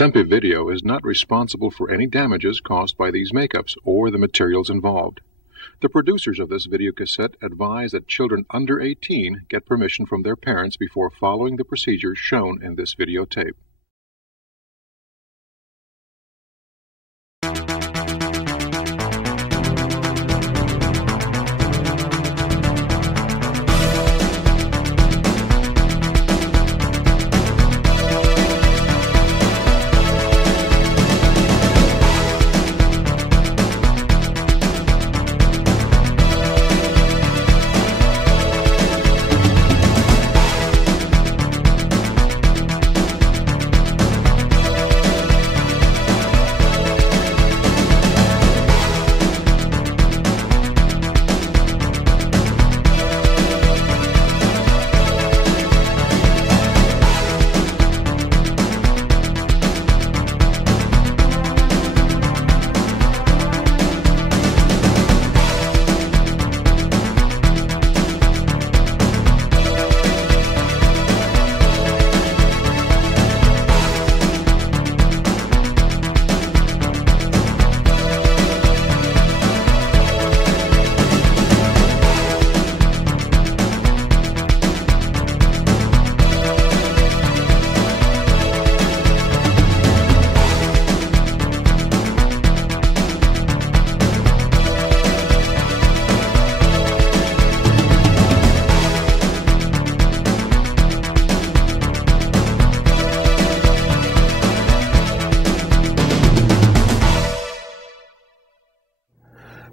Tempe Video is not responsible for any damages caused by these makeups or the materials involved. The producers of this video cassette advise that children under 18 get permission from their parents before following the procedures shown in this videotape.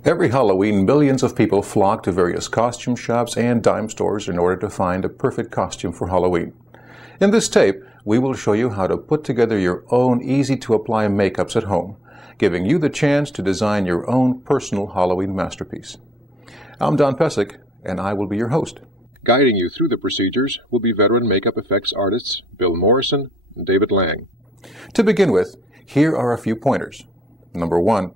Every Halloween, millions of people flock to various costume shops and dime stores in order to find a perfect costume for Halloween. In this tape, we will show you how to put together your own easy-to-apply makeups at home, giving you the chance to design your own personal Halloween masterpiece. I'm Don Pesek, and I will be your host. Guiding you through the procedures will be veteran makeup effects artists Bill Morrison and David Lang. To begin with, here are a few pointers. Number 1.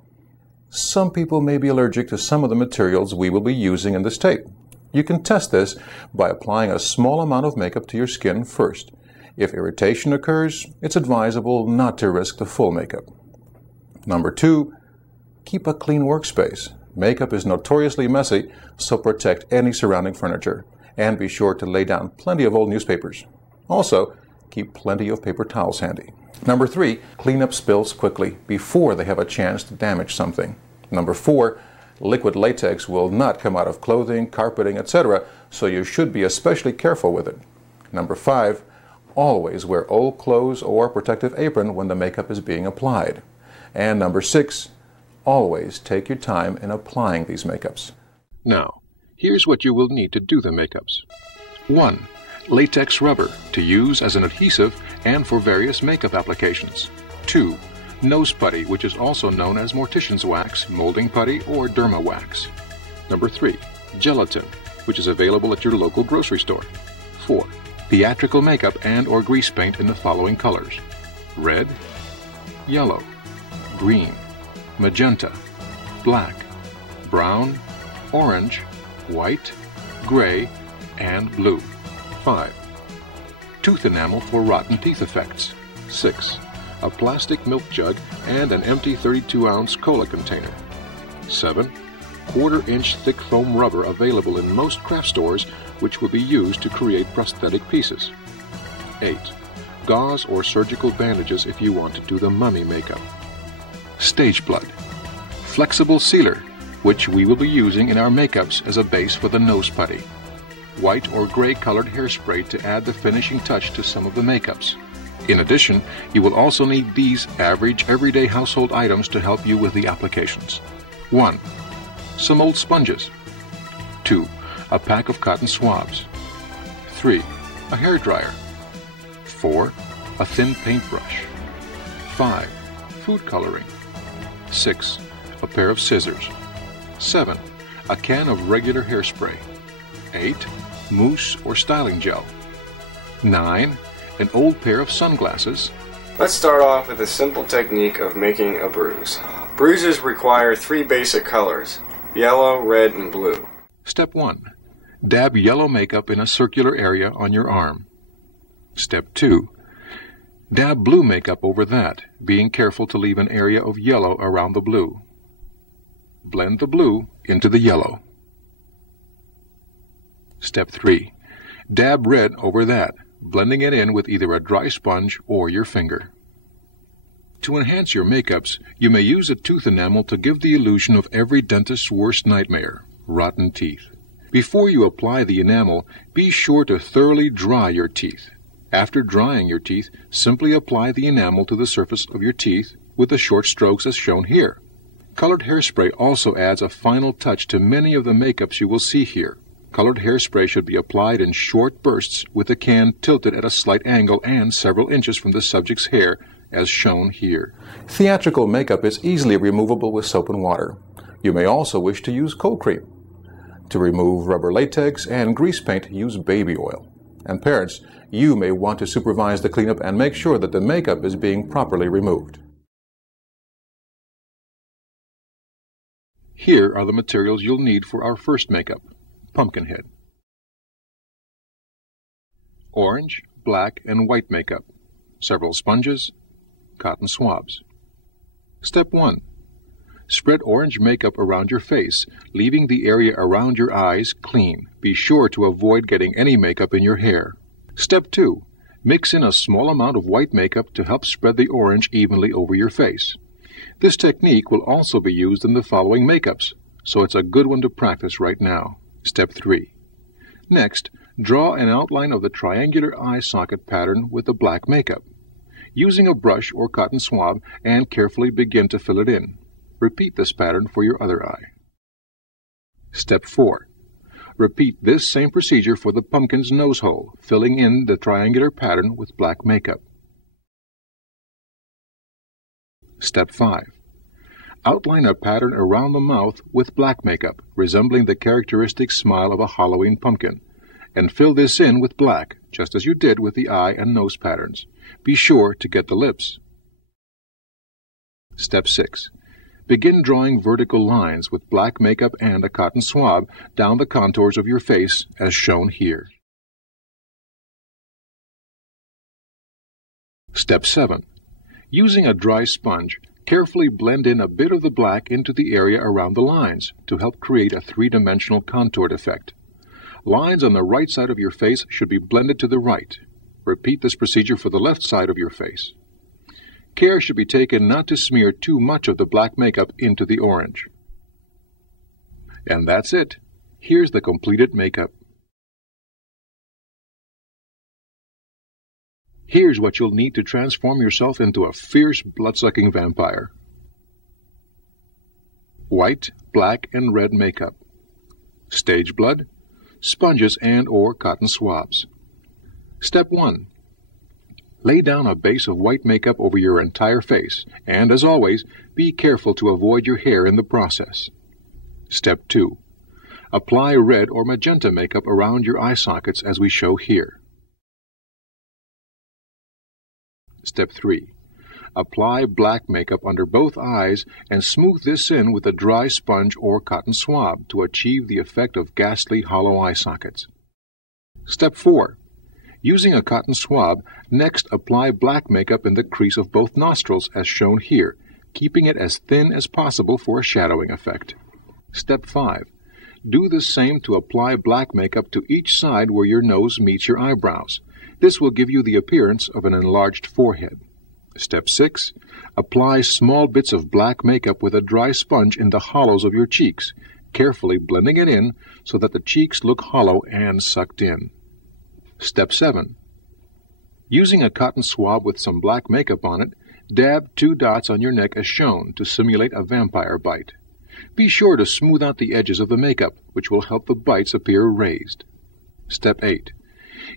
Some people may be allergic to some of the materials we will be using in this tape. You can test this by applying a small amount of makeup to your skin first. If irritation occurs, it's advisable not to risk the full makeup. Number 2, keep a clean workspace. Makeup is notoriously messy, so protect any surrounding furniture. And be sure to lay down plenty of old newspapers. Also, keep plenty of paper towels handy. Number 3, clean up spills quickly before they have a chance to damage something. Number 4, liquid latex will not come out of clothing, carpeting, etc., so you should be especially careful with it. Number 5, always wear old clothes or protective apron when the makeup is being applied. And number 6, always take your time in applying these makeups. Now, here's what you will need to do the makeups. 1. Latex rubber to use as an adhesive and for various makeup applications. 2. Nose putty, which is also known as mortician's wax, molding putty, or derma wax. Number 3. Gelatin, which is available at your local grocery store. 4. Theatrical makeup and or grease paint in the following colors: red, yellow, green, magenta, black, brown, orange, white, gray, and blue. 5. Tooth enamel for rotten teeth effects. 6. A plastic milk jug and an empty 32-ounce cola container. 7. 1/4-inch thick foam rubber available in most craft stores, which will be used to create prosthetic pieces. 8. Gauze or surgical bandages if you want to do the mummy makeup. Stage blood. Flexible sealer, which we will be using in our makeups as a base for the nose putty. White or gray colored hairspray to add the finishing touch to some of the makeups. In addition, you will also need these average everyday household items to help you with the applications. 1. Some old sponges. 2. A pack of cotton swabs. 3. A hair dryer. 4. A thin paintbrush. 5. Food coloring. 6. A pair of scissors. 7. A can of regular hairspray. 8. Mousse or styling gel. 9. An old pair of sunglasses. Let's start off with a simple technique of making a bruise. Bruises require 3 basic colors: yellow, red, and blue. Step 1. Dab yellow makeup in a circular area on your arm. Step 2. Dab blue makeup over that, being careful to leave an area of yellow around the blue. Blend the blue into the yellow. Step 3. Dab red over that, blending it in with either a dry sponge or your finger. To enhance your makeups, you may use a tooth enamel to give the illusion of every dentist's worst nightmare, rotten teeth. Before you apply the enamel, be sure to thoroughly dry your teeth. After drying your teeth, simply apply the enamel to the surface of your teeth with the short strokes as shown here. Colored hairspray also adds a final touch to many of the makeups you will see here. Colored hairspray should be applied in short bursts with the can tilted at a slight angle and several inches from the subject's hair, as shown here. Theatrical makeup is easily removable with soap and water. You may also wish to use cold cream. To remove rubber latex and grease paint, use baby oil. And parents, you may want to supervise the cleanup and make sure that the makeup is being properly removed. Here are the materials you'll need for our first makeup, Pumpkinhead. Orange, black, and white makeup, several sponges, cotton swabs. Step 1. Spread orange makeup around your face, leaving the area around your eyes clean. Be sure to avoid getting any makeup in your hair. Step 2. Mix in a small amount of white makeup to help spread the orange evenly over your face. This technique will also be used in the following makeups, so it's a good one to practice right now. Step 3. Next, draw an outline of the triangular eye socket pattern with the black makeup. Using a brush or cotton swab, and carefully begin to fill it in. Repeat this pattern for your other eye. Step 4. Repeat this same procedure for the pumpkin's nose hole, filling in the triangular pattern with black makeup. Step 5. Outline a pattern around the mouth with black makeup, resembling the characteristic smile of a Halloween pumpkin, and fill this in with black, just as you did with the eye and nose patterns. Be sure to get the lips. Step 6. Begin drawing vertical lines with black makeup and a cotton swab down the contours of your face as shown here. Step 7. Using a dry sponge, carefully blend in a bit of the black into the area around the lines to help create a three-dimensional contoured effect. Lines on the right side of your face should be blended to the right. Repeat this procedure for the left side of your face. Care should be taken not to smear too much of the black makeup into the orange. And that's it. Here's the completed makeup. Here's what you'll need to transform yourself into a fierce, blood-sucking vampire. White, black, and red makeup. Stage blood, sponges and/or cotton swabs. Step 1. Lay down a base of white makeup over your entire face, and as always, be careful to avoid your hair in the process. Step 2. Apply red or magenta makeup around your eye sockets as we show here. Step 3. Apply black makeup under both eyes and smooth this in with a dry sponge or cotton swab to achieve the effect of ghastly hollow eye sockets. Step 4. Using a cotton swab, next apply black makeup in the crease of both nostrils as shown here, keeping it as thin as possible for a shadowing effect. Step 5. Do the same to apply black makeup to each side where your nose meets your eyebrows. This will give you the appearance of an enlarged forehead. Step 6. Apply small bits of black makeup with a dry sponge in the hollows of your cheeks, carefully blending it in so that the cheeks look hollow and sucked in. Step 7. Using a cotton swab with some black makeup on it, dab 2 dots on your neck as shown to simulate a vampire bite. Be sure to smooth out the edges of the makeup, which will help the bites appear raised. Step 8.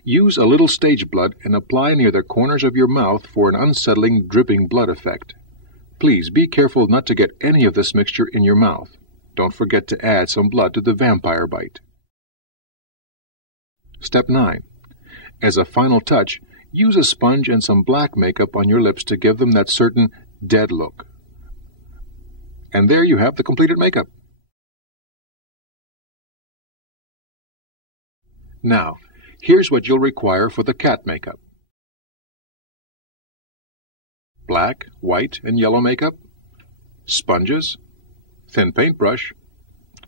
Use a little stage blood and apply near the corners of your mouth for an unsettling, dripping blood effect. Please be careful not to get any of this mixture in your mouth. Don't forget to add some blood to the vampire bite. Step 9. As a final touch, use a sponge and some black makeup on your lips to give them that certain dead look. And there you have the completed makeup. Now, here's what you'll require for the cat makeup. black, white, and yellow makeup, sponges, thin paintbrush,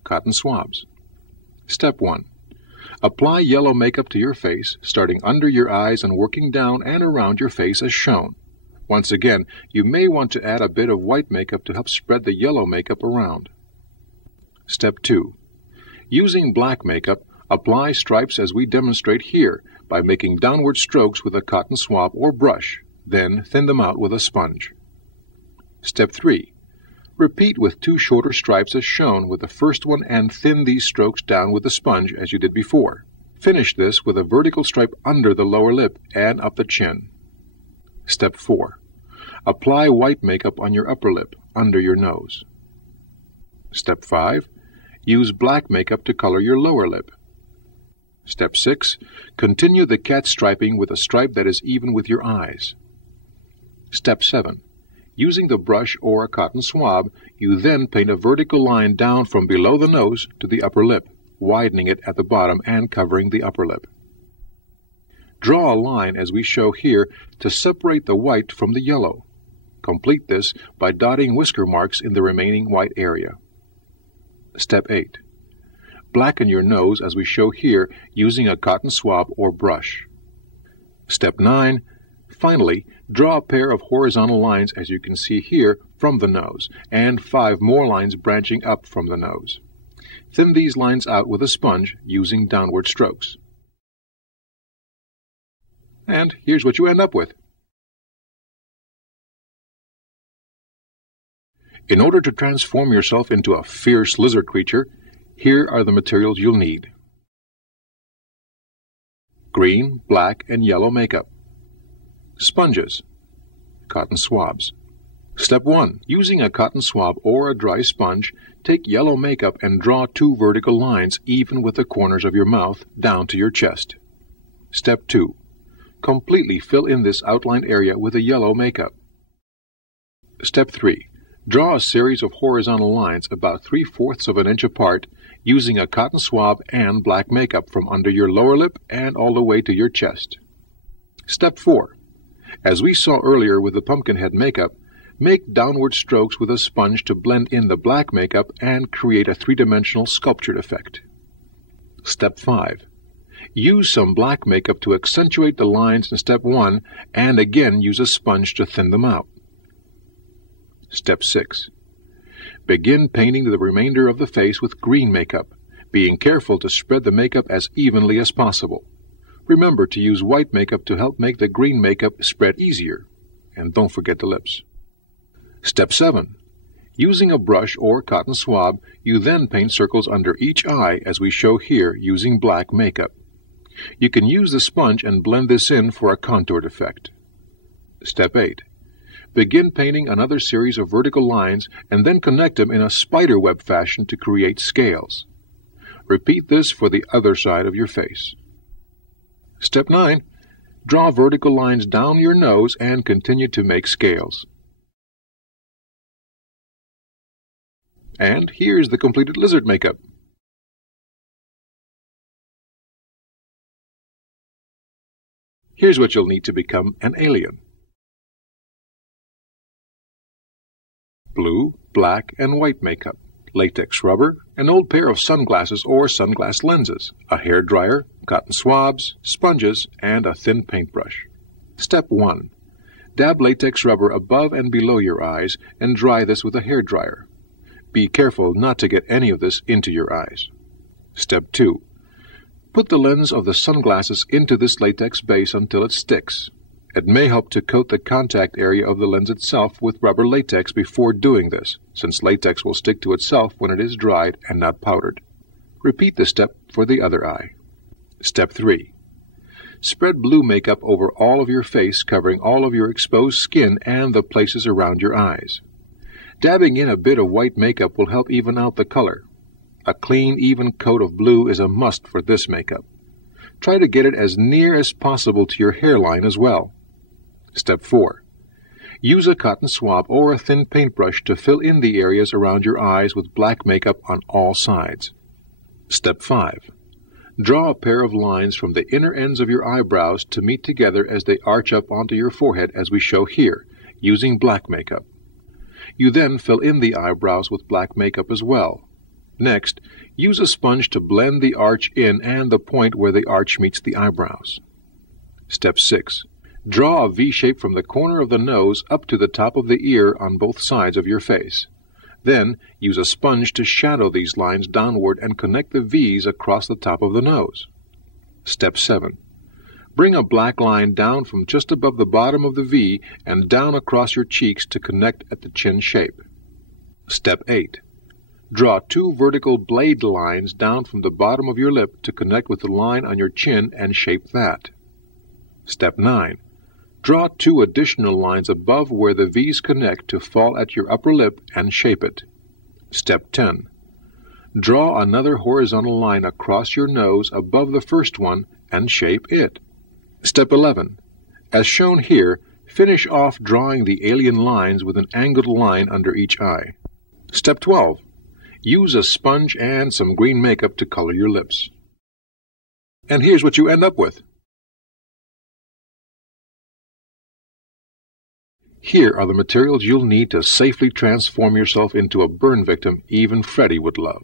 cotton swabs. Step 1. Apply yellow makeup to your face, starting under your eyes and working down and around your face as shown. Once again, you may want to add a bit of white makeup to help spread the yellow makeup around. Step 2. Using black makeup, apply stripes as we demonstrate here by making downward strokes with a cotton swab or brush, then thin them out with a sponge. Step 3. Repeat with 2 shorter stripes as shown with the first one and thin these strokes down with a sponge as you did before. Finish this with a vertical stripe under the lower lip and up the chin. Step 4. Apply white makeup on your upper lip, under your nose. Step 5. Use black makeup to color your lower lip. Step 6. Continue the cat striping with a stripe that is even with your eyes. Step 7. Using the brush or a cotton swab, you then paint a vertical line down from below the nose to the upper lip, widening it at the bottom and covering the upper lip. Draw a line as we show here to separate the white from the yellow. Complete this by dotting whisker marks in the remaining white area. Step 8. Blacken your nose as we show here using a cotton swab or brush. Step 9. Finally, draw a pair of horizontal lines as you can see here from the nose, and 5 more lines branching up from the nose. Thin these lines out with a sponge using downward strokes. And here's what you end up with. In order to transform yourself into a fierce lizard creature, here are the materials you'll need. Green, black, and yellow makeup. Sponges. Cotton swabs. Step 1. Using a cotton swab or a dry sponge, take yellow makeup and draw 2 vertical lines even with the corners of your mouth down to your chest. Step 2. Completely fill in this outlined area with a yellow makeup. Step 3. Draw a series of horizontal lines about 3/4 of an inch apart using a cotton swab and black makeup from under your lower lip and all the way to your chest. Step 4. As we saw earlier with the pumpkin head makeup, make downward strokes with a sponge to blend in the black makeup and create a 3-dimensional sculptured effect. Step 5. Use some black makeup to accentuate the lines in Step 1 and again use a sponge to thin them out. Step 6. Begin painting the remainder of the face with green makeup, being careful to spread the makeup as evenly as possible. Remember to use white makeup to help make the green makeup spread easier. And don't forget the lips. Step 7. Using a brush or cotton swab, you then paint circles under each eye as we show here using black makeup. You can use the sponge and blend this in for a contoured effect. Step 8. Begin painting another series of vertical lines and then connect them in a spider web fashion to create scales. Repeat this for the other side of your face. Step 9. Draw vertical lines down your nose and continue to make scales. And here's the completed lizard makeup. Here's what you'll need to become an alien. Blue, black, and white makeup, latex rubber, an old pair of sunglasses or sunglass lenses, a hair dryer, cotton swabs, sponges, and a thin paintbrush. Step 1. Dab latex rubber above and below your eyes and dry this with a hair dryer. Be careful not to get any of this into your eyes. Step 2. Put the lens of the sunglasses into this latex base until it sticks. It may help to coat the contact area of the lens itself with rubber latex before doing this, since latex will stick to itself when it is dried and not powdered. Repeat this step for the other eye. Step 3. Spread blue makeup over all of your face, covering all of your exposed skin and the places around your eyes. Dabbing in a bit of white makeup will help even out the color. A clean, even coat of blue is a must for this makeup. Try to get it as near as possible to your hairline as well. Step 4. Use a cotton swab or a thin paintbrush to fill in the areas around your eyes with black makeup on all sides. Step 5. Draw a pair of lines from the inner ends of your eyebrows to meet together as they arch up onto your forehead as we show here, using black makeup. You then fill in the eyebrows with black makeup as well. Next, use a sponge to blend the arch in and the point where the arch meets the eyebrows. Step 6. Draw a V shape from the corner of the nose up to the top of the ear on both sides of your face. Then, use a sponge to shadow these lines downward and connect the V's across the top of the nose. Step 7. Bring a black line down from just above the bottom of the V and down across your cheeks to connect at the chin shape. Step 8. Draw 2 vertical blade lines down from the bottom of your lip to connect with the line on your chin and shape that. Step 9. Draw 2 additional lines above where the V's connect to fall at your upper lip and shape it. Step 10. Draw another horizontal line across your nose above the first one and shape it. Step 11. As shown here, finish off drawing the alien lines with an angled line under each eye. Step 12. Use a sponge and some green makeup to color your lips. And here's what you end up with. Here are the materials you'll need to safely transform yourself into a burn victim even Freddy would love.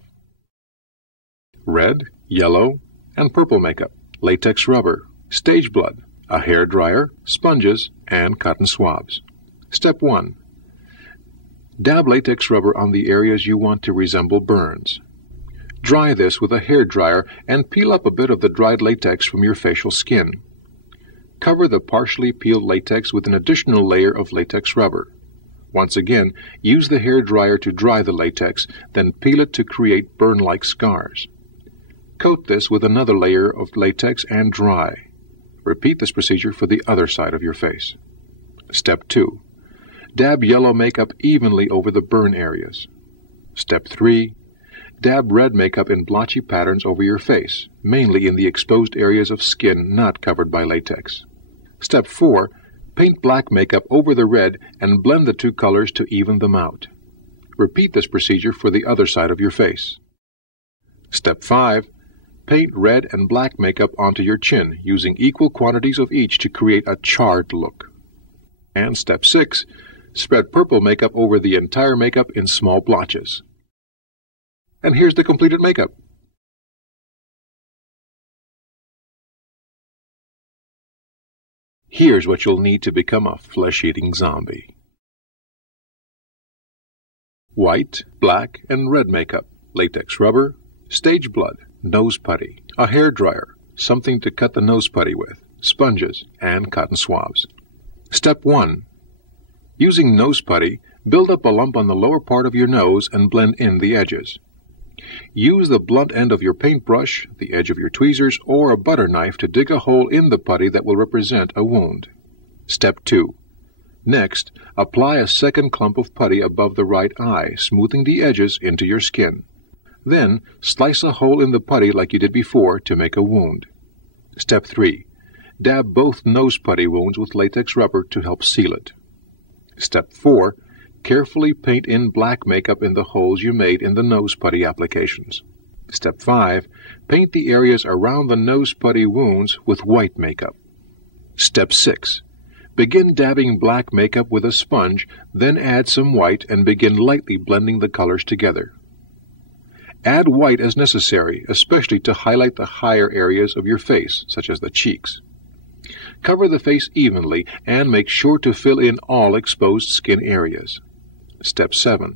Red, yellow, and purple makeup, latex rubber, stage blood, a hair dryer, sponges, and cotton swabs. Step 1. Dab latex rubber on the areas you want to resemble burns. Dry this with a hair dryer and peel up a bit of the dried latex from your facial skin. Cover the partially peeled latex with an additional layer of latex rubber. Once again, use the hair dryer to dry the latex, then peel it to create burn-like scars. Coat this with another layer of latex and dry. Repeat this procedure for the other side of your face. Step 2. Dab yellow makeup evenly over the burn areas. Step 3. Dab red makeup in blotchy patterns over your face, mainly in the exposed areas of skin not covered by latex. Step 4. Paint black makeup over the red and blend the 2 colors to even them out. Repeat this procedure for the other side of your face. Step 5. Paint red and black makeup onto your chin, using equal quantities of each to create a charred look. And Step 6. Spread purple makeup over the entire makeup in small blotches. And here's the completed makeup. Here's what you'll need to become a flesh-eating zombie. White, black, and red makeup, latex rubber, stage blood, nose putty, a hair dryer, something to cut the nose putty with, sponges, and cotton swabs. Step 1. Using nose putty, build up a lump on the lower part of your nose and blend in the edges. Use the blunt end of your paintbrush, the edge of your tweezers, or a butter knife to dig a hole in the putty that will represent a wound. Step 2. Next, apply a second clump of putty above the right eye, smoothing the edges into your skin. Then, slice a hole in the putty like you did before to make a wound. Step 3. Dab both nose putty wounds with latex rubber to help seal it. Step 4. Carefully paint in black makeup in the holes you made in the nose putty applications. Step 5. Paint the areas around the nose putty wounds with white makeup. Step 6. Begin dabbing black makeup with a sponge, then add some white and begin lightly blending the colors together. Add white as necessary, especially to highlight the higher areas of your face, such as the cheeks. Cover the face evenly and make sure to fill in all exposed skin areas. Step 7.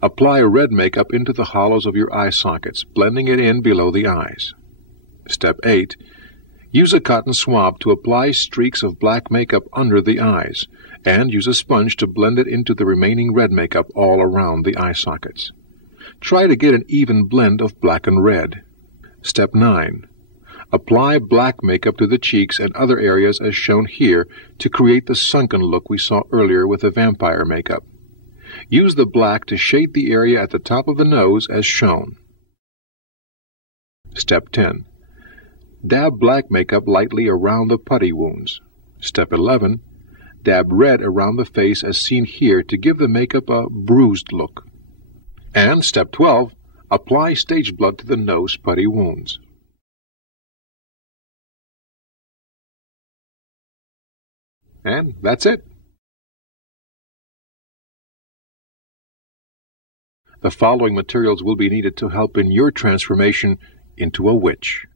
Apply red makeup into the hollows of your eye sockets, blending it in below the eyes. Step 8. Use a cotton swab to apply streaks of black makeup under the eyes, and use a sponge to blend it into the remaining red makeup all around the eye sockets. Try to get an even blend of black and red. Step 9. Apply black makeup to the cheeks and other areas as shown here to create the sunken look we saw earlier with the vampire makeup. Use the black to shade the area at the top of the nose as shown. Step 10. Dab black makeup lightly around the putty wounds. Step 11. Dab red around the face as seen here to give the makeup a bruised look. And Step 12. Apply stage blood to the nose putty wounds. And that's it. The following materials will be needed to help in your transformation into a witch: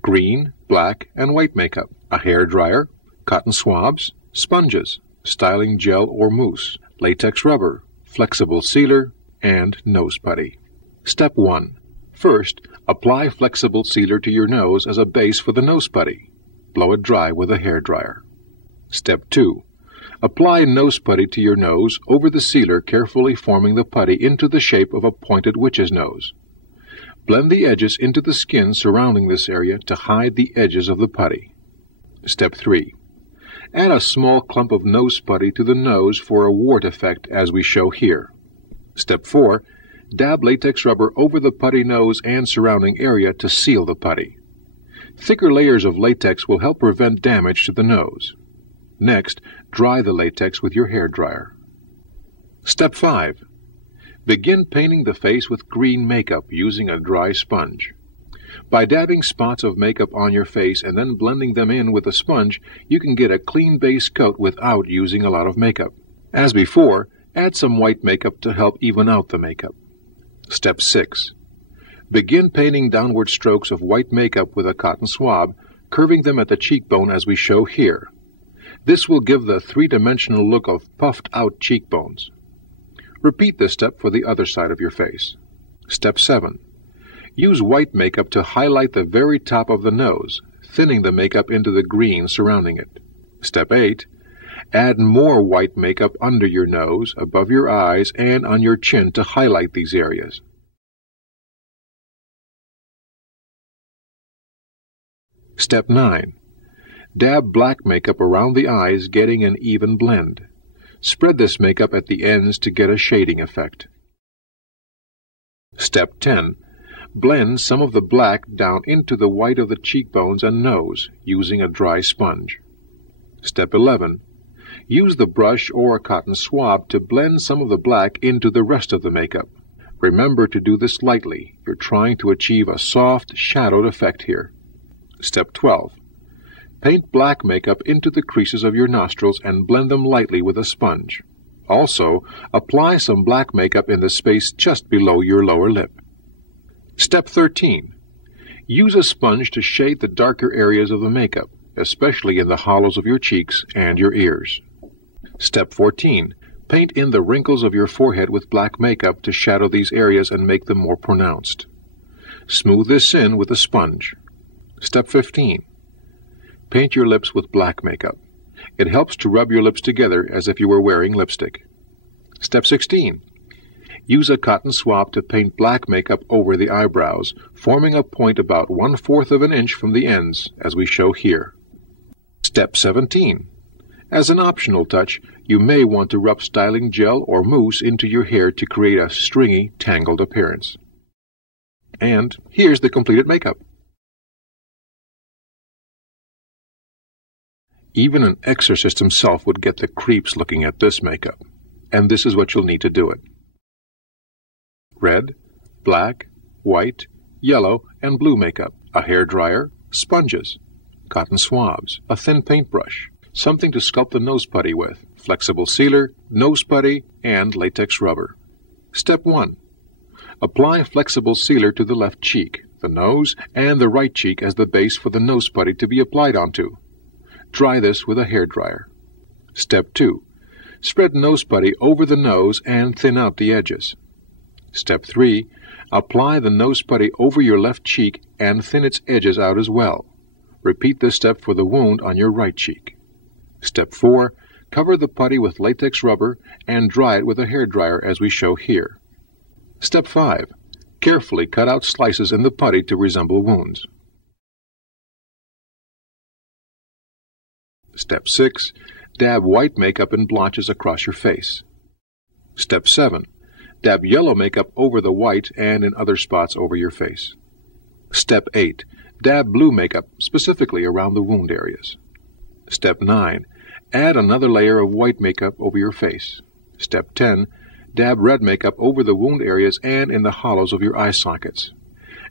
green, black, and white makeup, a hair dryer, cotton swabs, sponges, styling gel or mousse, latex rubber, flexible sealer, and nose putty. Step 1. First, apply flexible sealer to your nose as a base for the nose putty. Blow it dry with a hair dryer. Step 2. Apply nose putty to your nose over the sealer, carefully forming the putty into the shape of a pointed witch's nose. Blend the edges into the skin surrounding this area to hide the edges of the putty. Step 3. Add a small clump of nose putty to the nose for a wart effect as we show here. Step 4. Dab latex rubber over the putty nose and surrounding area to seal the putty. Thicker layers of latex will help prevent damage to the nose. Next, dry the latex with your hair dryer. Step 5. Begin painting the face with green makeup using a dry sponge. By dabbing spots of makeup on your face and then blending them in with a sponge, you can get a clean base coat without using a lot of makeup. As before, add some white makeup to help even out the makeup. Step 6. Begin painting downward strokes of white makeup with a cotton swab, curving them at the cheekbone as we show here. This will give the three-dimensional look of puffed-out cheekbones. Repeat this step for the other side of your face. Step 7. Use white makeup to highlight the very top of the nose, thinning the makeup into the green surrounding it. Step 8. Add more white makeup under your nose, above your eyes, and on your chin to highlight these areas. Step 9. Dab black makeup around the eyes, getting an even blend. Spread this makeup at the ends to get a shading effect. Step 10. Blend some of the black down into the white of the cheekbones and nose using a dry sponge. Step 11. Use the brush or a cotton swab to blend some of the black into the rest of the makeup. Remember to do this lightly. You're trying to achieve a soft, shadowed effect here. Step 12. Paint black makeup into the creases of your nostrils and blend them lightly with a sponge. Also, apply some black makeup in the space just below your lower lip. Step 13. Use a sponge to shade the darker areas of the makeup, especially in the hollows of your cheeks and your ears. Step 14. Paint in the wrinkles of your forehead with black makeup to shadow these areas and make them more pronounced. Smooth this in with a sponge. Step 15. Paint your lips with black makeup. It helps to rub your lips together as if you were wearing lipstick. Step 16. Use a cotton swab to paint black makeup over the eyebrows, forming a point about 1/4 of an inch from the ends, as we show here. Step 17. As an optional touch, you may want to rub styling gel or mousse into your hair to create a stringy, tangled appearance. And here's the completed makeup. Even an exorcist himself would get the creeps looking at this makeup. And this is what you'll need to do it. Red, black, white, yellow, and blue makeup, a hair dryer, sponges, cotton swabs, a thin paintbrush, something to sculpt the nose putty with, flexible sealer, nose putty, and latex rubber. Step 1. Apply flexible sealer to the left cheek, the nose, and the right cheek as the base for the nose putty to be applied onto. Dry this with a hair dryer. Step 2. Spread nose putty over the nose and thin out the edges. Step 3. Apply the nose putty over your left cheek and thin its edges out as well. Repeat this step for the wound on your right cheek. Step 4. Cover the putty with latex rubber and dry it with a hair dryer as we show here. Step 5. Carefully cut out slices in the putty to resemble wounds. Step 6. Dab white makeup in blotches across your face. Step 7. Dab yellow makeup over the white and in other spots over your face. Step 8. Dab blue makeup specifically around the wound areas. Step 9. Add another layer of white makeup over your face. Step 10. Dab red makeup over the wound areas and in the hollows of your eye sockets.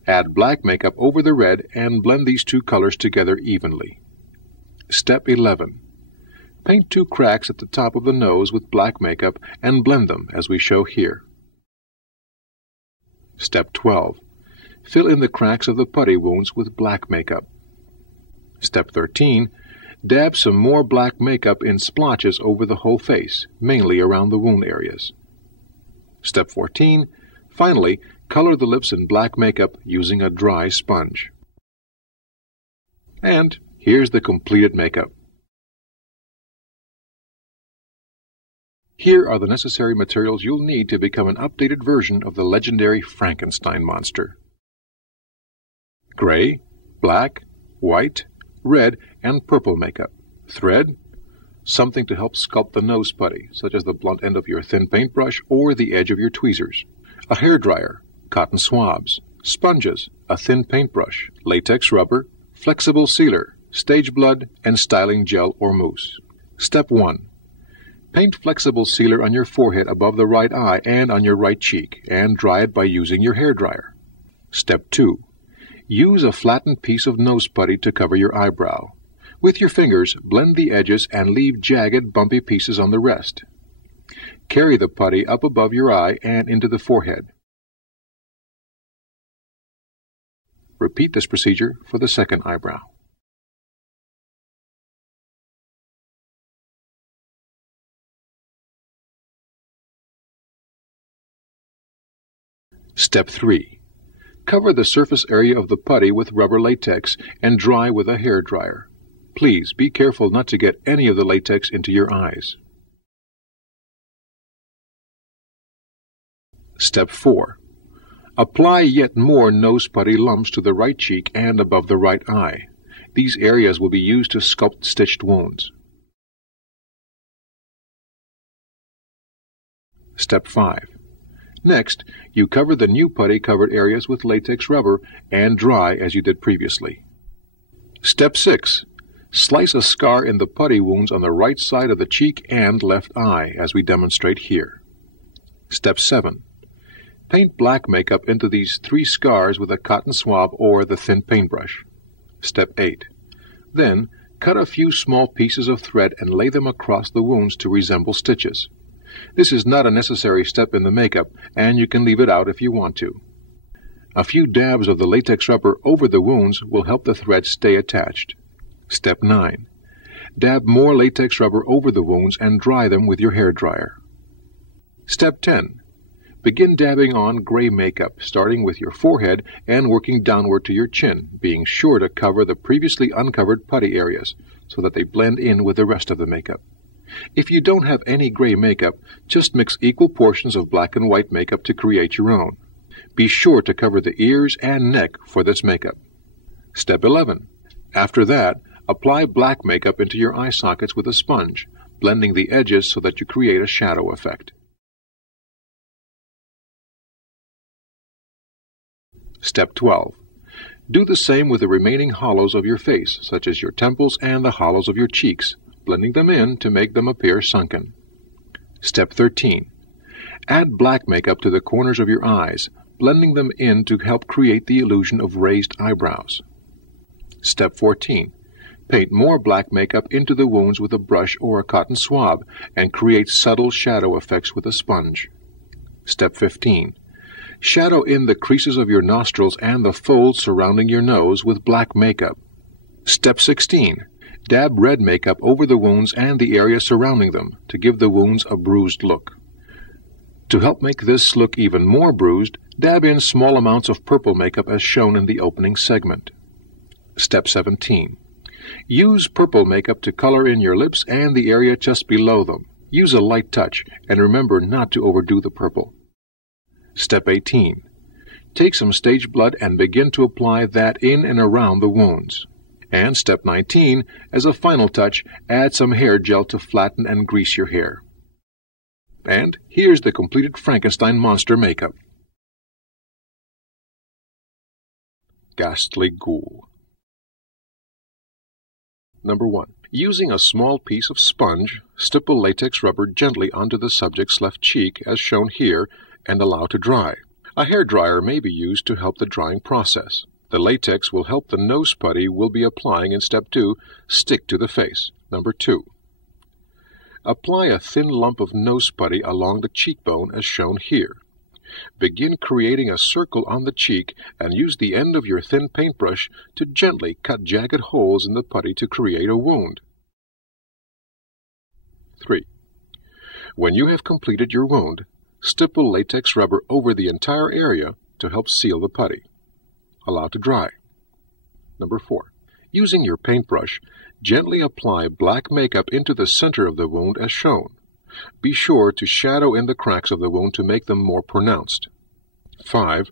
Add black makeup over the red and blend these two colors together evenly. Step 11. Paint 2 cracks at the top of the nose with black makeup and blend them as we show here. Step 12. Fill in the cracks of the putty wounds with black makeup. Step 13. Dab some more black makeup in splotches over the whole face, mainly around the wound areas. Step 14. Finally, color the lips in black makeup using a dry sponge. And here's the completed makeup. Here are the necessary materials you'll need to become an updated version of the legendary Frankenstein monster. Gray, black, white, red, and purple makeup. Thread, something to help sculpt the nose putty, such as the blunt end of your thin paintbrush or the edge of your tweezers. A hairdryer, cotton swabs, sponges, a thin paintbrush, latex rubber, flexible sealer, stage blood, and styling gel or mousse. Step 1. Paint flexible sealer on your forehead above the right eye and on your right cheek, and dry it by using your hairdryer. Step 2. Use a flattened piece of nose putty to cover your eyebrow. With your fingers, blend the edges and leave jagged, bumpy pieces on the rest. Carry the putty up above your eye and into the forehead. Repeat this procedure for the second eyebrow. Step 3. Cover the surface area of the putty with rubber latex and dry with a hairdryer. Please be careful not to get any of the latex into your eyes. Step 4. Apply yet more nose putty lumps to the right cheek and above the right eye. These areas will be used to sculpt stitched wounds. Step 5. Next, you cover the new putty-covered areas with latex rubber and dry as you did previously. Step 6. Slice a scar in the putty wounds on the right side of the cheek and left eye, as we demonstrate here. Step 7. Paint black makeup into these 3 scars with a cotton swab or the thin paintbrush. Step 8. Then, cut a few small pieces of thread and lay them across the wounds to resemble stitches. This is not a necessary step in the makeup, and you can leave it out if you want to. A few dabs of the latex rubber over the wounds will help the thread stay attached. Step 9. Dab more latex rubber over the wounds and dry them with your hairdryer. Step 10. Begin dabbing on gray makeup, starting with your forehead and working downward to your chin, being sure to cover the previously uncovered putty areas so that they blend in with the rest of the makeup. If you don't have any gray makeup, just mix equal portions of black and white makeup to create your own. Be sure to cover the ears and neck for this makeup. Step 11. After that, apply black makeup into your eye sockets with a sponge, blending the edges so that you create a shadow effect. Step 12. Do the same with the remaining hollows of your face, such as your temples and the hollows of your cheeks, blending them in to make them appear sunken. Step 13. Add black makeup to the corners of your eyes, blending them in to help create the illusion of raised eyebrows. Step 14. Paint more black makeup into the wounds with a brush or a cotton swab and create subtle shadow effects with a sponge. Step 15. Shadow in the creases of your nostrils and the folds surrounding your nose with black makeup. Step 16. Dab red makeup over the wounds and the area surrounding them to give the wounds a bruised look. To help make this look even more bruised, dab in small amounts of purple makeup as shown in the opening segment. Step 17. Use purple makeup to color in your lips and the area just below them. Use a light touch, and remember not to overdo the purple. Step 18. Take some stage blood and begin to apply that in and around the wounds. And Step 19, as a final touch, add some hair gel to flatten and grease your hair. And here's the completed Frankenstein monster makeup. Ghastly Ghoul. Number 1. Using a small piece of sponge, stipple latex rubber gently onto the subject's left cheek, as shown here, and allow to dry. A hairdryer may be used to help the drying process. The latex will help the nose putty we'll be applying in Step 2 stick to the face. Number 2. Apply a thin lump of nose putty along the cheekbone as shown here. Begin creating a circle on the cheek and use the end of your thin paintbrush to gently cut jagged holes in the putty to create a wound. 3. When you have completed your wound, stipple latex rubber over the entire area to help seal the putty. Allow to dry. 4. Using your paintbrush, gently apply black makeup into the center of the wound as shown. Be sure to shadow in the cracks of the wound to make them more pronounced. 5.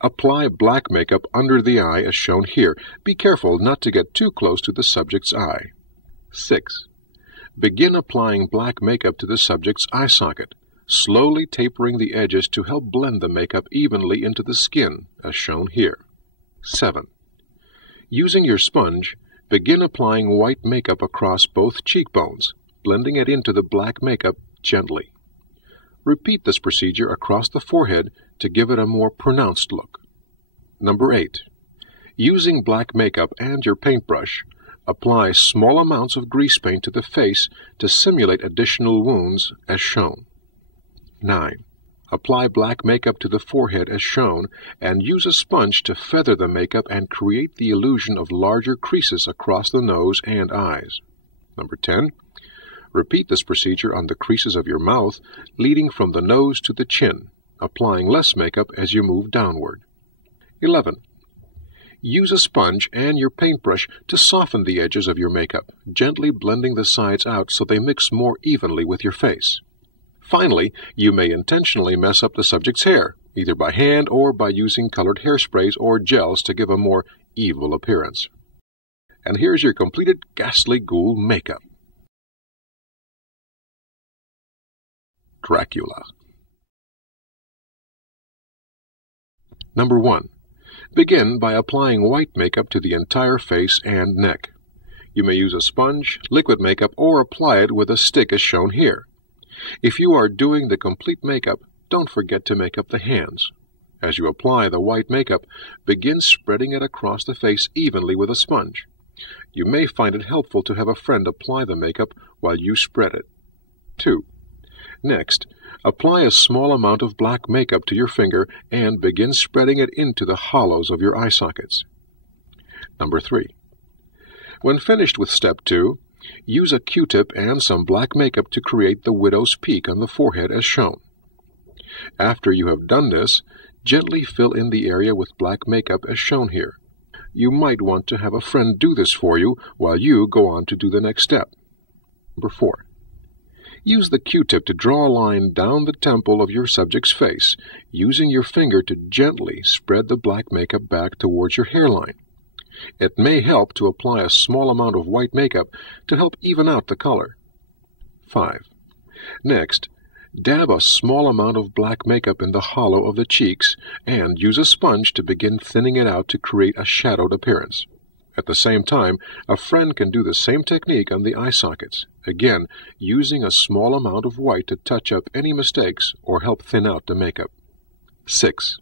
Apply black makeup under the eye as shown here. Be careful not to get too close to the subject's eye. 6. Begin applying black makeup to the subject's eye socket, slowly tapering the edges to help blend the makeup evenly into the skin as shown here. 7. Using your sponge, begin applying white makeup across both cheekbones, blending it into the black makeup gently. Repeat this procedure across the forehead to give it a more pronounced look. 8. Using black makeup and your paintbrush, apply small amounts of grease paint to the face to simulate additional wounds as shown. 9. Apply black makeup to the forehead as shown and use a sponge to feather the makeup and create the illusion of larger creases across the nose and eyes. 10. Repeat this procedure on the creases of your mouth, leading from the nose to the chin, applying less makeup as you move downward. 11. Use a sponge and your paintbrush to soften the edges of your makeup, gently blending the sides out so they mix more evenly with your face. Finally, you may intentionally mess up the subject's hair, either by hand or by using colored hairsprays or gels to give a more evil appearance. And here's your completed Ghastly Ghoul makeup. Dracula. 1. Begin by applying white makeup to the entire face and neck. You may use a sponge, liquid makeup, or apply it with a stick as shown here. If you are doing the complete makeup, don't forget to make up the hands. As you apply the white makeup, begin spreading it across the face evenly with a sponge. You may find it helpful to have a friend apply the makeup while you spread it. 2. Next, apply a small amount of black makeup to your finger and begin spreading it into the hollows of your eye sockets. 3. When finished with step 2, use a Q-tip and some black makeup to create the widow's peak on the forehead as shown. After you have done this, gently fill in the area with black makeup as shown here. You might want to have a friend do this for you while you go on to do the next step. 4. Use the Q-tip to draw a line down the temple of your subject's face, using your finger to gently spread the black makeup back towards your hairline. It may help to apply a small amount of white makeup to help even out the color. 5. Next, dab a small amount of black makeup in the hollow of the cheeks and use a sponge to begin thinning it out to create a shadowed appearance. At the same time, a friend can do the same technique on the eye sockets, again using a small amount of white to touch up any mistakes or help thin out the makeup. 6.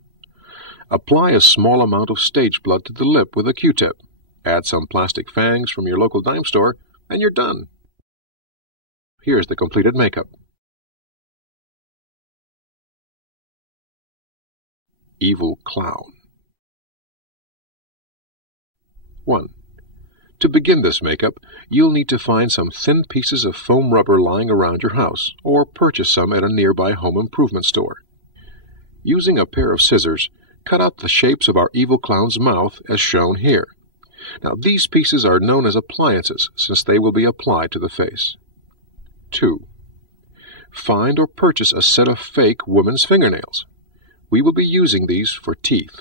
Apply a small amount of stage blood to the lip with a Q-tip. Add some plastic fangs from your local dime store, and you're done. Here's the completed makeup. Evil Clown. 1. To begin this makeup, you'll need to find some thin pieces of foam rubber lying around your house, or purchase some at a nearby home improvement store. Using a pair of scissors, cut out the shapes of our evil clown's mouth as shown here. Now, these pieces are known as appliances, since they will be applied to the face. 2. Find or purchase a set of fake women's fingernails. We will be using these for teeth.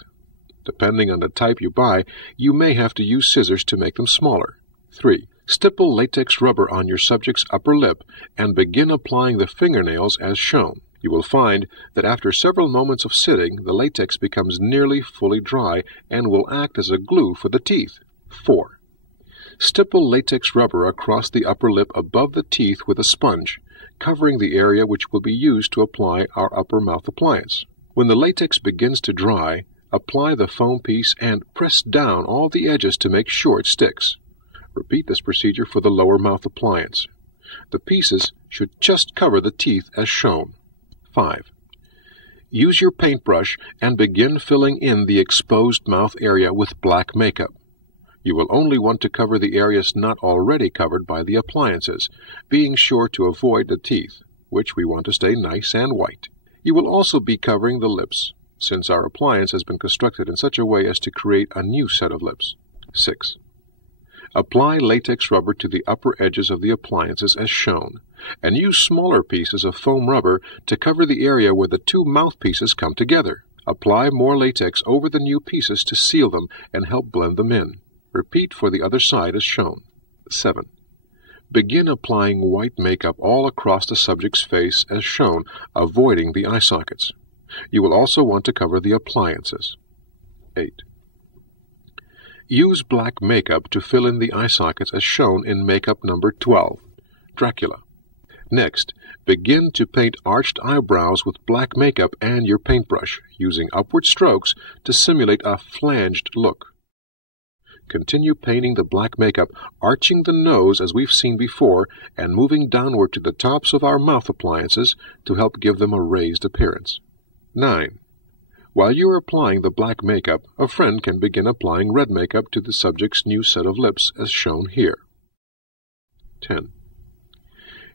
Depending on the type you buy, you may have to use scissors to make them smaller. 3. Stipple latex rubber on your subject's upper lip and begin applying the fingernails as shown. You will find that after several moments of sitting, the latex becomes nearly fully dry and will act as a glue for the teeth. 4. Stipple latex rubber across the upper lip above the teeth with a sponge, covering the area which will be used to apply our upper mouth appliance. When the latex begins to dry, apply the foam piece and press down all the edges to make sure it sticks. Repeat this procedure for the lower mouth appliance. The pieces should just cover the teeth as shown. 5. Use your paintbrush and begin filling in the exposed mouth area with black makeup. You will only want to cover the areas not already covered by the appliances, being sure to avoid the teeth, which we want to stay nice and white. You will also be covering the lips, since our appliance has been constructed in such a way as to create a new set of lips. 6. Apply latex rubber to the upper edges of the appliances as shown, and use smaller pieces of foam rubber to cover the area where the two mouthpieces come together. Apply more latex over the new pieces to seal them and help blend them in. Repeat for the other side as shown. 7. Begin applying white makeup all across the subject's face as shown, avoiding the eye sockets. You will also want to cover the appliances. 8. Use black makeup to fill in the eye sockets as shown in makeup number 12, Dracula. Next, begin to paint arched eyebrows with black makeup and your paintbrush, using upward strokes to simulate a flanged look. Continue painting the black makeup, arching the nose as we've seen before, and moving downward to the tops of our mouth appliances to help give them a raised appearance. 9. While you are applying the black makeup, a friend can begin applying red makeup to the subject's new set of lips as shown here. 10.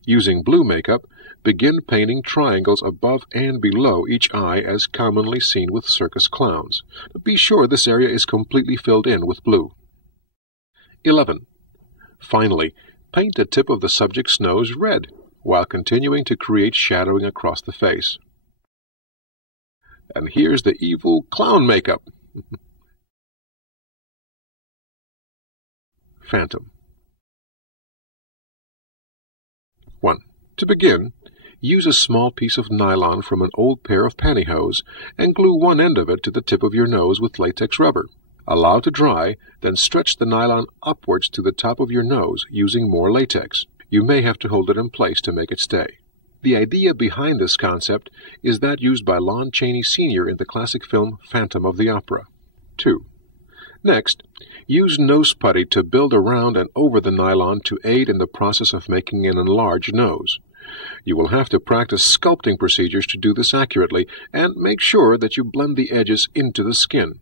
Using blue makeup, begin painting triangles above and below each eye as commonly seen with circus clowns. Be sure this area is completely filled in with blue. 11. Finally, paint the tip of the subject's nose red, while continuing to create shadowing across the face. And here's the evil clown makeup. Phantom. 1. To begin, use a small piece of nylon from an old pair of pantyhose and glue one end of it to the tip of your nose with latex rubber. Allow to dry, then stretch the nylon upwards to the top of your nose using more latex. You may have to hold it in place to make it stay. The idea behind this concept is that used by Lon Chaney Sr. in the classic film Phantom of the Opera. 2. Next, use nose putty to build around and over the nylon to aid in the process of making an enlarged nose. You will have to practice sculpting procedures to do this accurately, and make sure that you blend the edges into the skin.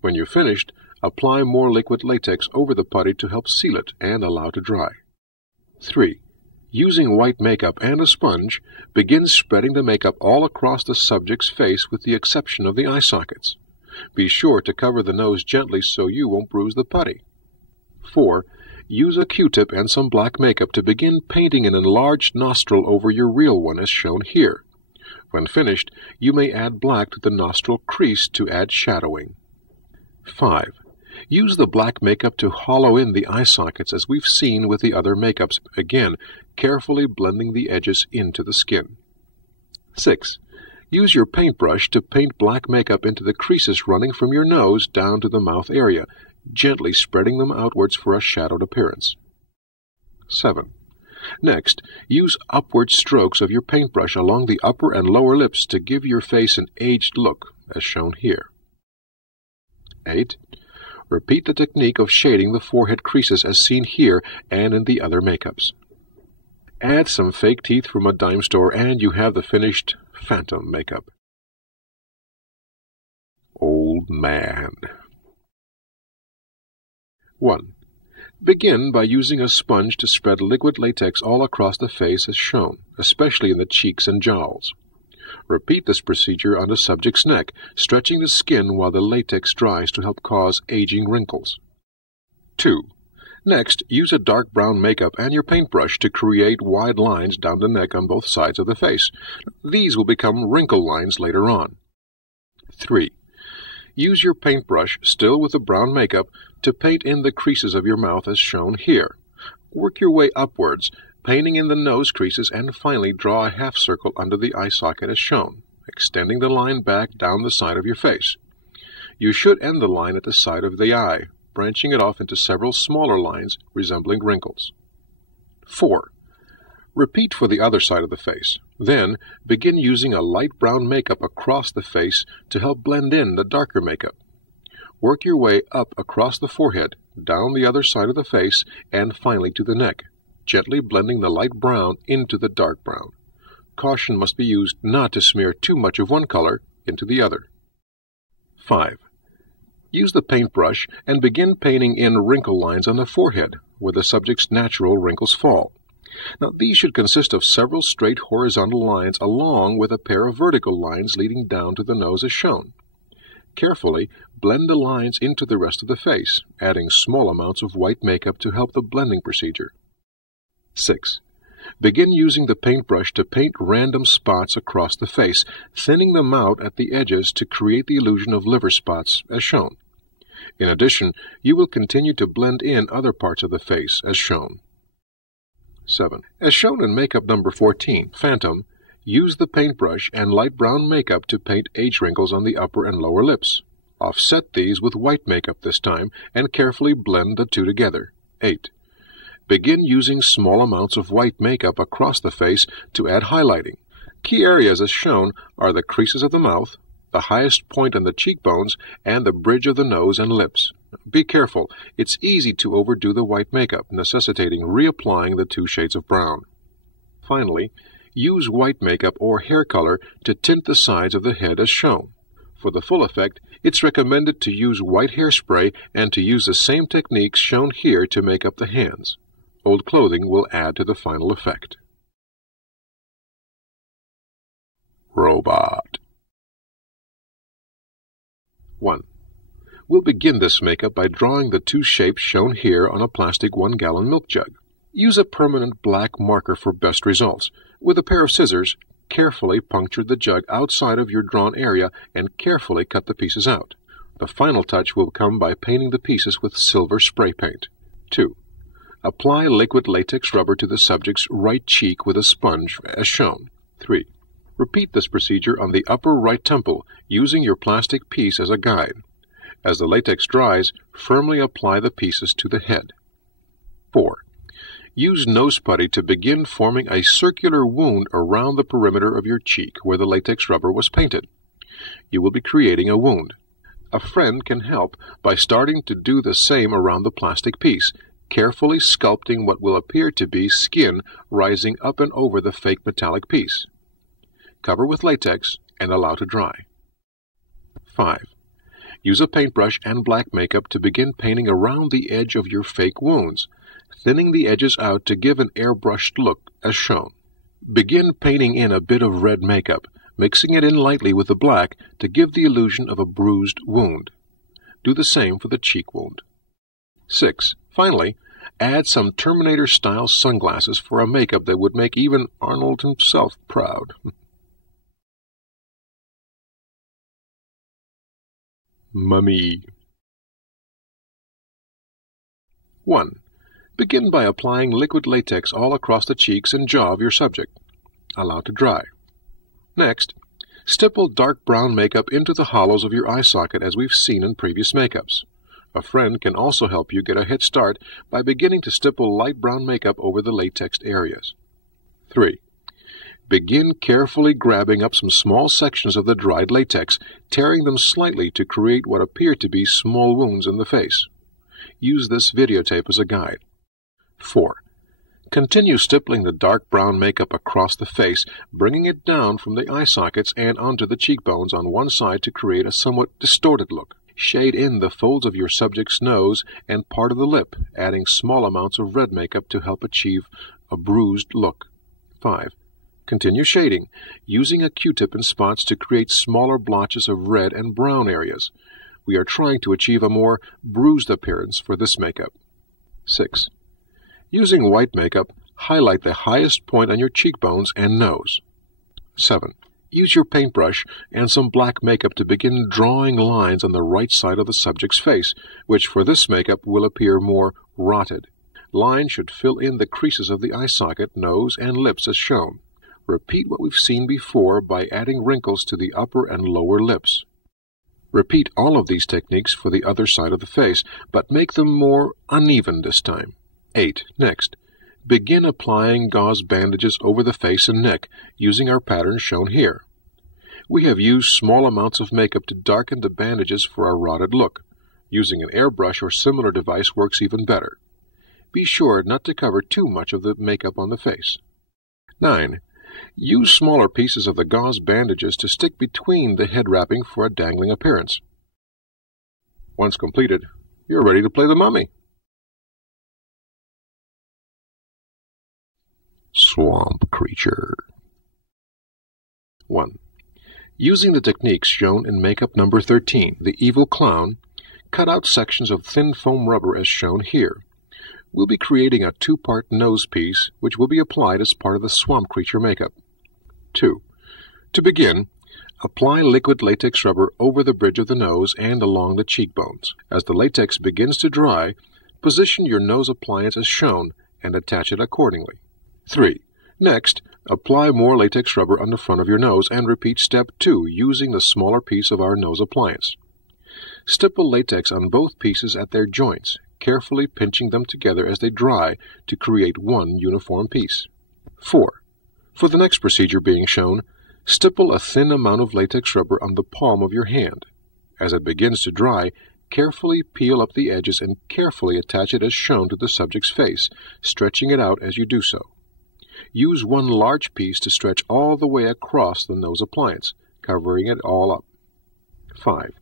When you're finished, apply more liquid latex over the putty to help seal it and allow to dry. 3. Using white makeup and a sponge, begin spreading the makeup all across the subject's face with the exception of the eye sockets. Be sure to cover the nose gently so you won't bruise the putty. 4. Use a Q-tip and some black makeup to begin painting an enlarged nostril over your real one as shown here. When finished, you may add black to the nostril crease to add shadowing. 5. Use the black makeup to hollow in the eye sockets as we've seen with the other makeups, again, carefully blending the edges into the skin. 6. Use your paintbrush to paint black makeup into the creases running from your nose down to the mouth area, gently spreading them outwards for a shadowed appearance. 7. Next, use upward strokes of your paintbrush along the upper and lower lips to give your face an aged look, as shown here. 8. Repeat the technique of shading the forehead creases as seen here and in the other makeups. Add some fake teeth from a dime store and you have the finished Phantom makeup. Old man. 1. Begin by using a sponge to spread liquid latex all across the face as shown, especially in the cheeks and jowls. Repeat this procedure on the subject's neck, stretching the skin while the latex dries to help cause aging wrinkles. 2. Next, use a dark brown makeup and your paintbrush to create wide lines down the neck on both sides of the face. These will become wrinkle lines later on. 3. Use your paintbrush, still with the brown makeup, to paint in the creases of your mouth as shown here. Work your way upwards, painting in the nose creases, and finally draw a half circle under the eye socket as shown, extending the line back down the side of your face. You should end the line at the side of the eye, branching it off into several smaller lines resembling wrinkles. 4. Repeat for the other side of the face. Then, begin using a light brown makeup across the face to help blend in the darker makeup. Work your way up across the forehead, down the other side of the face, and finally to the neck. gently blending the light brown into the dark brown. Caution must be used not to smear too much of one color into the other. 5. Use the paintbrush and begin painting in wrinkle lines on the forehead, where the subject's natural wrinkles fall. Now, these should consist of several straight horizontal lines along with a pair of vertical lines leading down to the nose as shown. Carefully blend the lines into the rest of the face, adding small amounts of white makeup to help the blending procedure. 6. Begin using the paintbrush to paint random spots across the face, thinning them out at the edges to create the illusion of liver spots as shown. In addition, you will continue to blend in other parts of the face as shown. 7. As shown in makeup number 14, Phantom, use the paintbrush and light brown makeup to paint age wrinkles on the upper and lower lips. Offset these with white makeup this time and carefully blend the two together. 8. Begin using small amounts of white makeup across the face to add highlighting. Key areas as shown are the creases of the mouth, the highest point on the cheekbones, and the bridge of the nose and lips. Be careful, it's easy to overdo the white makeup, necessitating reapplying the 2 shades of brown. Finally, use white makeup or hair color to tint the sides of the head as shown. For the full effect, it's recommended to use white hairspray and to use the same techniques shown here to make up the hands. Old clothing will add to the final effect. Robot. 1. We'll begin this makeup by drawing the 2 shapes shown here on a plastic 1-gallon milk jug. Use a permanent black marker for best results. With a pair of scissors, carefully puncture the jug outside of your drawn area and carefully cut the pieces out. The final touch will come by painting the pieces with silver spray paint. 2. Apply liquid latex rubber to the subject's right cheek with a sponge, as shown. 3. Repeat this procedure on the upper right temple, using your plastic piece as a guide. As the latex dries, firmly apply the pieces to the head. 4. Use nose putty to begin forming a circular wound around the perimeter of your cheek where the latex rubber was painted. You will be creating a wound. A friend can help by starting to do the same around the plastic piece, carefully sculpting what will appear to be skin rising up and over the fake metallic piece. Cover with latex and allow to dry. 5. Use a paintbrush and black makeup to begin painting around the edge of your fake wounds, thinning the edges out to give an airbrushed look as shown. Begin painting in a bit of red makeup, mixing it in lightly with the black to give the illusion of a bruised wound. Do the same for the cheek wound. 6. Finally, add some Terminator-style sunglasses for a makeup that would make even Arnold himself proud. Mummy. 1. Begin by applying liquid latex all across the cheeks and jaw of your subject. Allow to dry. Next, stipple dark brown makeup into the hollows of your eye socket as we've seen in previous makeups. A friend can also help you get a head start by beginning to stipple light brown makeup over the latexed areas. 3. Begin carefully grabbing up some small sections of the dried latex, tearing them slightly to create what appear to be small wounds in the face. Use this videotape as a guide. 4. Continue stippling the dark brown makeup across the face, bringing it down from the eye sockets and onto the cheekbones on one side to create a somewhat distorted look. Shade in the folds of your subject's nose and part of the lip, adding small amounts of red makeup to help achieve a bruised look. 5. Continue shading, using a Q-tip in spots to create smaller blotches of red and brown areas. We are trying to achieve a more bruised appearance for this makeup. 6. Using white makeup, highlight the highest point on your cheekbones and nose. 7. Use your paintbrush and some black makeup to begin drawing lines on the right side of the subject's face, which for this makeup will appear more rotted. Lines should fill in the creases of the eye socket, nose, and lips as shown. Repeat what we've seen before by adding wrinkles to the upper and lower lips. Repeat all of these techniques for the other side of the face, but make them more uneven this time. 8. Next, begin applying gauze bandages over the face and neck, using our pattern shown here. We have used small amounts of makeup to darken the bandages for our rotted look. Using an airbrush or similar device works even better. Be sure not to cover too much of the makeup on the face. 9. Use smaller pieces of the gauze bandages to stick between the head wrapping for a dangling appearance. Once completed, you're ready to play the mummy. Swamp Creature. 1. Using the techniques shown in makeup number 13, the Evil Clown, cut out sections of thin foam rubber as shown here. We'll be creating a 2-part nose piece, which will be applied as part of the Swamp Creature makeup. 2. To begin, apply liquid latex rubber over the bridge of the nose and along the cheekbones. As the latex begins to dry, position your nose appliance as shown and attach it accordingly. 3. Next, apply more latex rubber on the front of your nose and repeat step 2 using the smaller piece of our nose appliance. Stipple latex on both pieces at their joints, carefully pinching them together as they dry to create one uniform piece. 4. For the next procedure being shown, stipple a thin amount of latex rubber on the palm of your hand. As it begins to dry, carefully peel up the edges and carefully attach it as shown to the subject's face, stretching it out as you do so. Use one large piece to stretch all the way across the nose appliance, covering it all up. 5.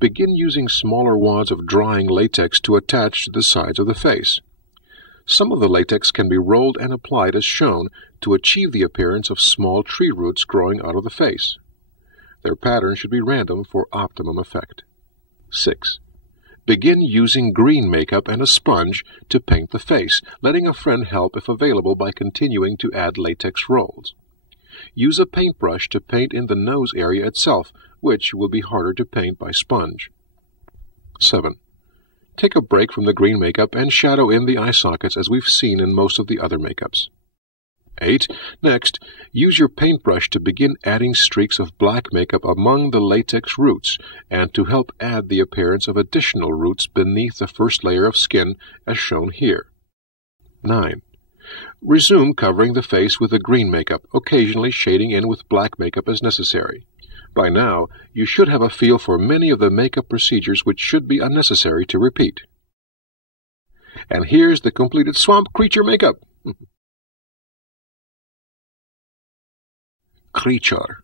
Begin using smaller wads of drying latex to attach to the sides of the face. Some of the latex can be rolled and applied as shown to achieve the appearance of small tree roots growing out of the face. Their pattern should be random for optimum effect. 6. Begin using green makeup and a sponge to paint the face, letting a friend help if available by continuing to add latex rolls. Use a paintbrush to paint in the nose area itself, which will be harder to paint by sponge. 7. Take a break from the green makeup and shadow in the eye sockets as we've seen in most of the other makeups. 8. Next, use your paintbrush to begin adding streaks of black makeup among the latex roots and to help add the appearance of additional roots beneath the first layer of skin as shown here. 9. Resume covering the face with the green makeup, occasionally shading in with black makeup as necessary. By now, you should have a feel for many of the makeup procedures which should be unnecessary to repeat. And here's the completed Swamp Creature makeup. Creature.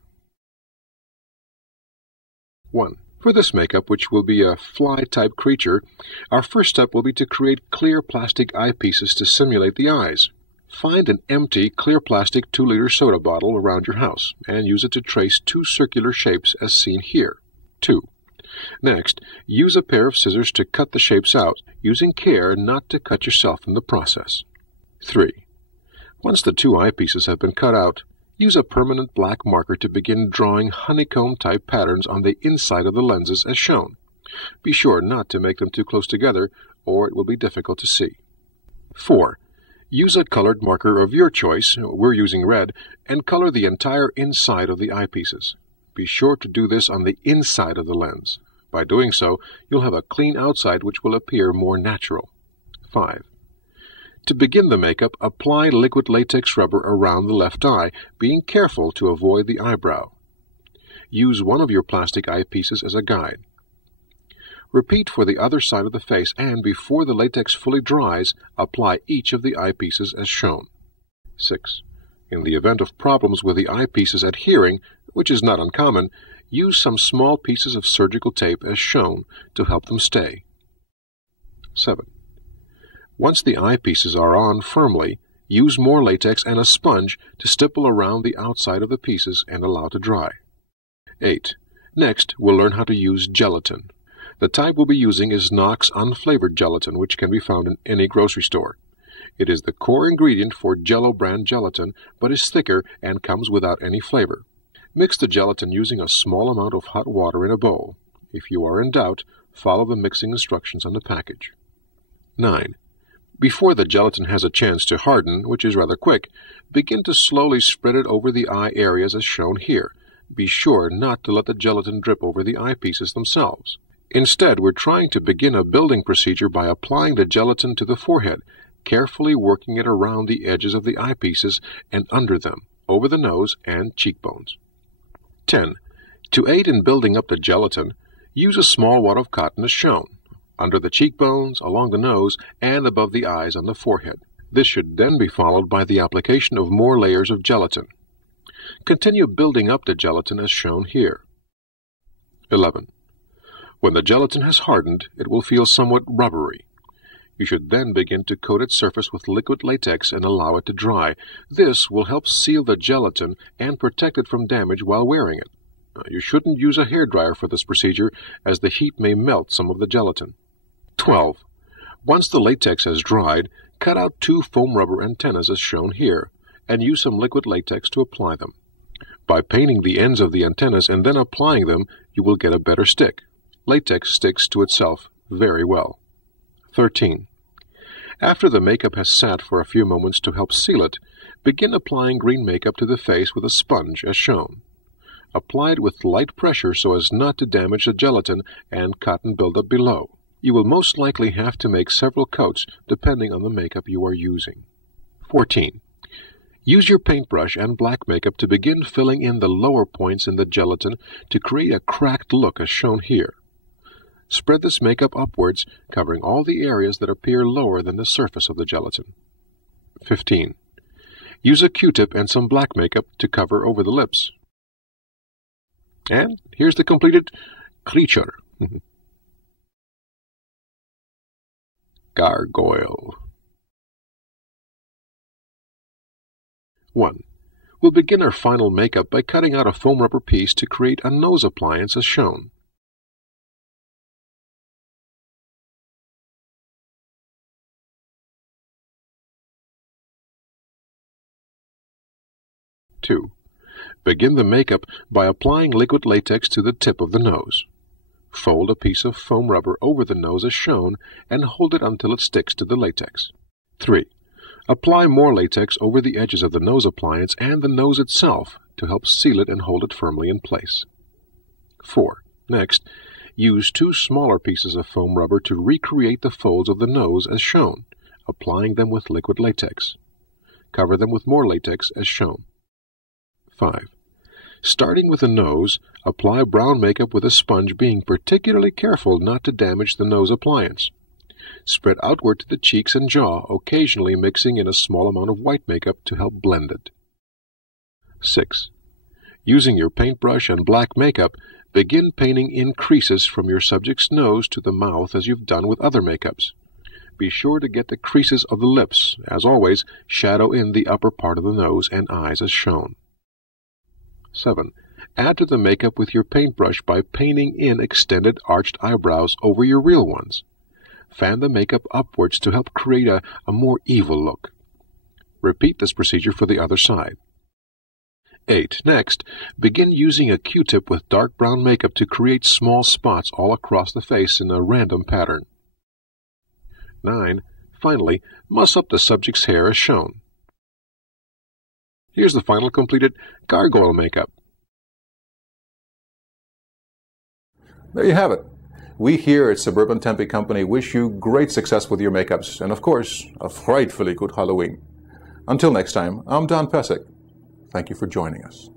1. For this makeup, which will be a fly-type creature, our first step will be to create clear plastic eyepieces to simulate the eyes. Find an empty, clear plastic 2-liter soda bottle around your house and use it to trace 2 circular shapes as seen here. 2. Next, use a pair of scissors to cut the shapes out, using care not to cut yourself in the process. 3. Once the 2 eyepieces have been cut out, use a permanent black marker to begin drawing honeycomb-type patterns on the inside of the lenses as shown. Be sure not to make them too close together, or it will be difficult to see. 4. Use a colored marker of your choice, we're using red, and color the entire inside of the eyepieces. Be sure to do this on the inside of the lens. By doing so, you'll have a clean outside which will appear more natural. 5. To begin the makeup, apply liquid latex rubber around the left eye, being careful to avoid the eyebrow. Use one of your plastic eyepieces as a guide. Repeat for the other side of the face, and before the latex fully dries, apply each of the eyepieces as shown. 6. In the event of problems with the eyepieces adhering, which is not uncommon, use some small pieces of surgical tape as shown to help them stay. 7. Once the eyepieces are on firmly, use more latex and a sponge to stipple around the outside of the pieces and allow to dry. 8. Next, we'll learn how to use gelatin. The type we'll be using is Knox unflavored gelatin, which can be found in any grocery store. It is the core ingredient for Jell-O brand gelatin, but is thicker and comes without any flavor. Mix the gelatin using a small amount of hot water in a bowl. If you are in doubt, follow the mixing instructions on the package. 9. Before the gelatin has a chance to harden, which is rather quick, begin to slowly spread it over the eye areas as shown here. Be sure not to let the gelatin drip over the eyepieces themselves. Instead, we're trying to begin a building procedure by applying the gelatin to the forehead, carefully working it around the edges of the eyepieces and under them, over the nose and cheekbones. 10. To aid in building up the gelatin, use a small wad of cotton as shown. under the cheekbones, along the nose, and above the eyes on the forehead. This should then be followed by the application of more layers of gelatin. Continue building up the gelatin as shown here. 11. When the gelatin has hardened, it will feel somewhat rubbery. You should then begin to coat its surface with liquid latex and allow it to dry. This will help seal the gelatin and protect it from damage while wearing it. You shouldn't use a hairdryer for this procedure, as the heat may melt some of the gelatin. 12. Once the latex has dried, cut out 2 foam rubber antennas as shown here, and use some liquid latex to apply them. By painting the ends of the antennas and then applying them, you will get a better stick. Latex sticks to itself very well. 13. After the makeup has sat for a few moments to help seal it, begin applying green makeup to the face with a sponge as shown. Apply it with light pressure so as not to damage the gelatin and cotton buildup below. You will most likely have to make several coats depending on the makeup you are using. 14. Use your paintbrush and black makeup to begin filling in the lower points in the gelatin to create a cracked look as shown here. Spread this makeup upwards, covering all the areas that appear lower than the surface of the gelatin. 15. Use a Q-tip and some black makeup to cover over the lips. And here's the completed creature. Gargoyle. 1. We'll begin our final makeup by cutting out a foam rubber piece to create a nose appliance as shown. Two. Begin the makeup by applying liquid latex to the tip of the nose. Fold a piece of foam rubber over the nose as shown and hold it until it sticks to the latex. 3. Apply more latex over the edges of the nose appliance and the nose itself to help seal it and hold it firmly in place. 4. Next, use 2 smaller pieces of foam rubber to recreate the folds of the nose as shown, applying them with liquid latex. Cover them with more latex as shown. 5. Starting with the nose, apply brown makeup with a sponge, being particularly careful not to damage the nose appliance. Spread outward to the cheeks and jaw, occasionally mixing in a small amount of white makeup to help blend it. 6. Using your paintbrush and black makeup, begin painting in creases from your subject's nose to the mouth as you've done with other makeups. Be sure to get the creases of the lips. As always, shadow in the upper part of the nose and eyes as shown. 7. Add to the makeup with your paintbrush by painting in extended arched eyebrows over your real ones. Fan the makeup upwards to help create a more evil look. Repeat this procedure for the other side. 8. Next, begin using a Q-tip with dark brown makeup to create small spots all across the face in a random pattern. 9. Finally, muss up the subject's hair as shown. Here's the final completed gargoyle makeup. There you have it. We here at Suburban Tempe Company wish you great success with your makeups and, of course, a frightfully good Halloween. Until next time, I'm Don Pesek. Thank you for joining us.